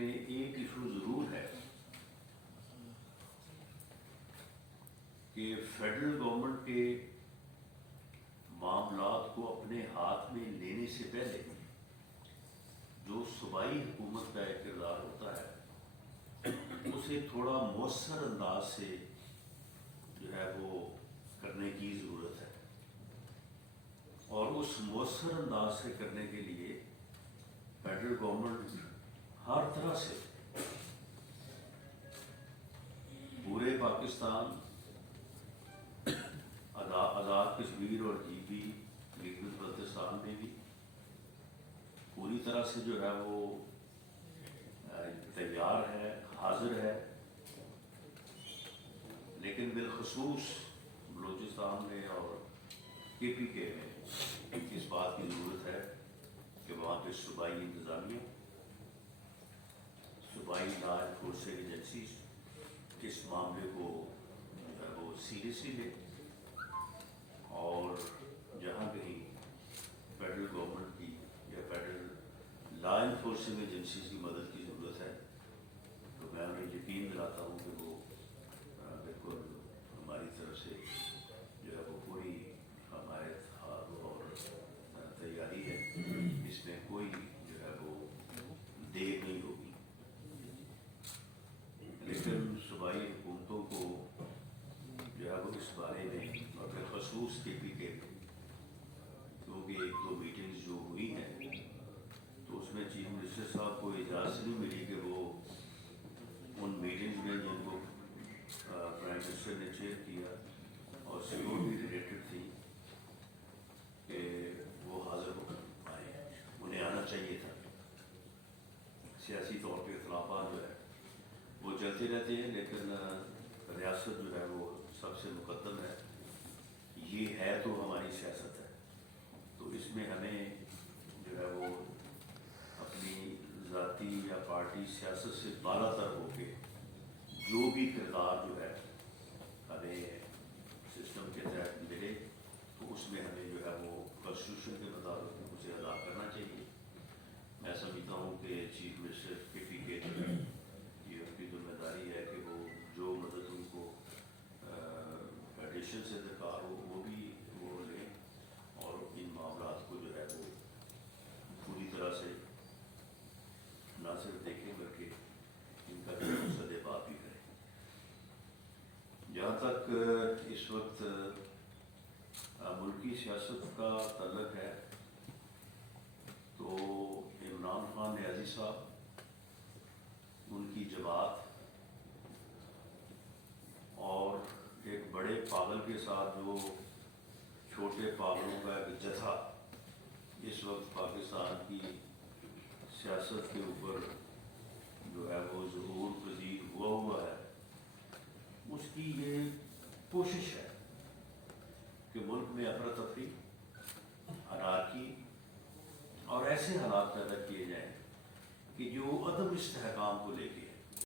میں ایک ایشو ضرور ہے کہ فیڈرل گورنمنٹ کے معاملات کو اپنے ہاتھ میں لینے سے پہلے جو صوبائی حکومت کا ایک کردار ہوتا ہے اسے تھوڑا مؤثر انداز سے جو ہے وہ کرنے کی ضرورت ہے، اور اس مؤثر انداز سے کرنے کے لیے فیڈرل گورنمنٹ ہر طرح سے پورے پاکستان، آزاد کشمیر اور جی بی گلگت بلتستان میں بھی پوری طرح سے جو ہے وہ تیار ہے، حاضر ہے، لیکن بالخصوص بلوچستان میں اور کے پی کے میں اس بات کی ضرورت ہے کہ وہاں پہ صوبائی انتظامیہ، صوبائی لا انفورسنگ ایجنسیز اس معاملے کو جو ہے وہ سیریسلی لے، اور جہاں کہیں فیڈرل گورنمنٹ کی یا فیڈرل لا انفورسنگ ایجنسیز کی مدد کی ضرورت ہے تو میں انہیں یقین دلاتا ہوں کہ وہ بالکل ہماری طرف سے جو ہے وہ پوری حمایت اور تیاری ہے، اس میں کوئی جو ہے وہ دیر نہیں ہوگی۔ لیکن صوبائی حکومتوں کو جو ہے وہ اس بارے میں اور بالخصوص کے پی کے کیونکہ ایک دو میٹنگز جو ہوئی ہیں تو اس میں چیف منسٹر صاحب کو اجازت نہیں ملی کہ وہ ان میٹنگز میں جن کو پرائم منسٹر نے چیئر کیا اور سیکورٹی ریلیٹڈ تھی کہ وہ حاضر ہو کر آئے، انہیں آنا چاہیے تھا۔ سیاسی طور پہ اختلافات جو ہے وہ چلتے رہتے ہیں، لیکن ریاست جو ہے وہ سب سے مقدم ہے، یہ ہے تو ہماری سیاست ہے، تو اس میں ہمیں جو ہے وہ اپنی ذاتی یا پارٹی سیاست سے بالا تر ہو کے جو بھی کردار جو ہے ہمیں سسٹم کے تحت ملے تو اس میں ہمیں جو ہے وہ کانسٹیٹیوشن کے مطابق اسے ادا کرنا چاہیے۔ میں سمجھتا ہوں کہ چیف منسٹر کے پی کے جو ہے یہ ان کی ذمہ داری ہے کہ وہ جو مدد ان کو فیڈریشن سے درکار ہو وہ بھی وہ لیں، اور ان معاملات کو جو ہے وہ پوری طرح سے نہ صرف دیکھیں بلکہ ان کا جو صد بات بھی کریں۔ جہاں تک اس وقت ملکی سیاست کا تعلق ہے تو عمران خان نیازی صاحب، ان کی جماعت اور ایک بڑے پاگل کے ساتھ جو چھوٹے پاگلوں کا ایک جتھا اس وقت پاکستان کی سیاست کے اوپر جو ہے وہ ظہور پذیر ہوا ہے، اس کی یہ کوشش ہے کہ ملک میں افراتفری، انارکی اور ایسے حالات پیدا کیے جائیں کہ جو عدم استحکام کو لے کے